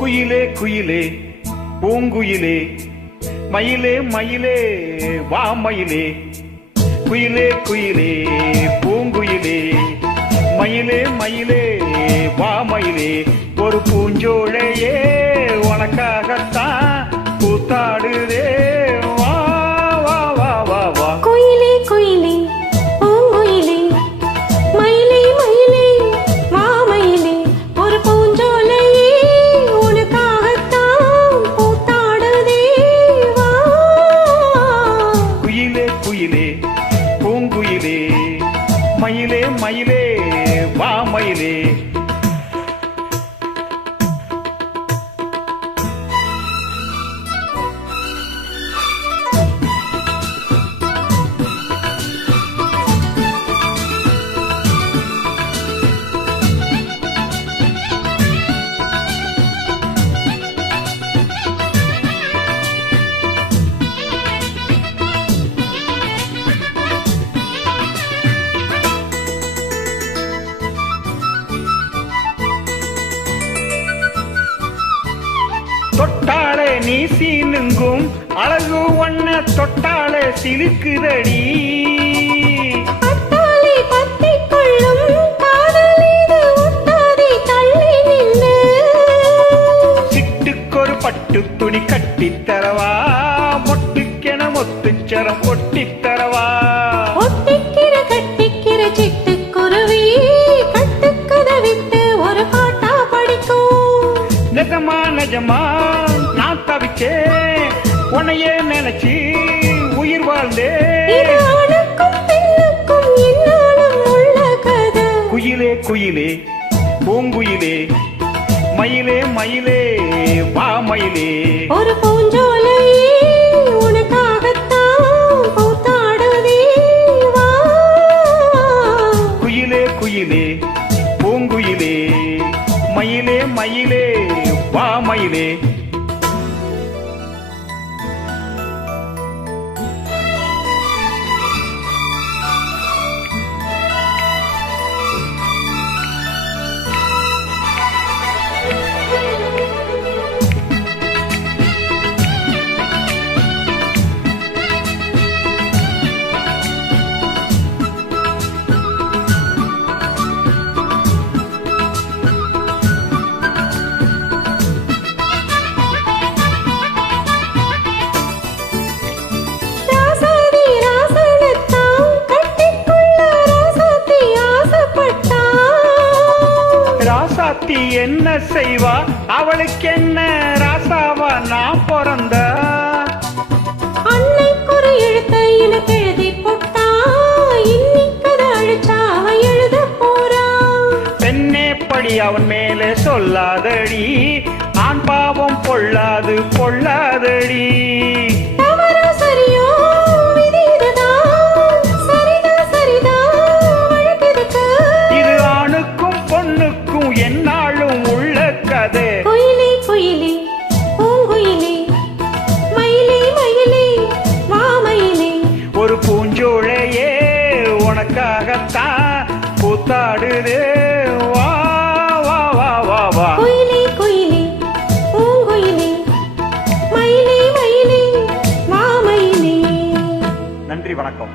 குயிலே குயிலே பூங்குயிலே மயிலே மயிலே வா மயிலே. குயிலே குயிலே பூங்குயிலே மயிலே மயிலே வா மயிலே. ஒரு பூஞ்சோழையே உனக்காகத்தான் கூத்தாடுதே வா வா வா வா வா. குயிலே குயிலே பூங்குயிலே மயிலே மயிலே வா மயிலே. ஒரு பூஞ்சோலையே உனக்காகத்தான் கூத்தாடுதே வா. குயிலே குயிலே பூங்குயிலே மயிலே மயிலே வா மயிலே. தொட்டாளே நீ சீனுங்கும் அழகு ஒன்ன தொட்டாளே சிலுக்குதடி. அத்தாலே பத்திக் கொள்ளும் காதலீது ஒட்டாதே தள்ளி நில்லு. சிட்டுக்கொரு பட்டு துணி கட்டித்தரவா மொட்டுக்கென மொத்துச்சரம் ஒட்டித்தரவா. ஒட்டிக்கிற கட்டிக்கிற சிட்டுக்குருவி கட்டுக்கதை விட்டு ஒரு பாட்டா படிக்கும். நிஜமா நிஜமா நான் தவிச்சேன் உன்னையே நினைச்சு உயிர் வாழ்ந்தேன். இது ஆணுக்கும் பெண்ணுக்கும் என்னாலும் உள்ள கதை. குயிலே குயிலே பூங்குயிலே மயிலே மயிலே வா மயிலே. ஒரு பூஞ்சோலையே உனக்காகத்தான் கூத்தாடுதே வா. குயிலே குயிலே பூங்குயிலே மயிலே மயிலே வா மயிலே. ராசாதி ராசனத்தான் கட்டிக்கொள்ள ராசாத்தி ஆசைப்பட்டா. ராசாத்தி என்ன செய்வா அவளுக்கு என்ன ராசாவா நான் பிறந்த. அன்னைக்கு ஒரு எழுத்தை எனக்கு எழுதி போட்டா. இன்னைக்கதை அழிச்சா அவன் எழுத போறா. பெண்ணே படி அவன் மேலே சொல்லாதடி ஆண் பாவம் பொல்லாது பொல்லாதடி. தவறோ சரியோ விதி இதுதான். சரிதான் சரிதான் வழக்கெதுக்கு. இது ஆணுக்கும் பொண்ணுக்கும் என்னாலும் உள்ள கதை. குயிலே குயிலே பூங்குயிலே மயிலே மயிலே வா மயிலே. ஒரு பூஞ்சோழையே உனக்காகத்தான் கூத்தாடுதே வா வா வா வா வா. குயிலே குயிலே பூங்குயிலே மயிலே மயிலே வா மயிலே. நன்றி வணக்கம்.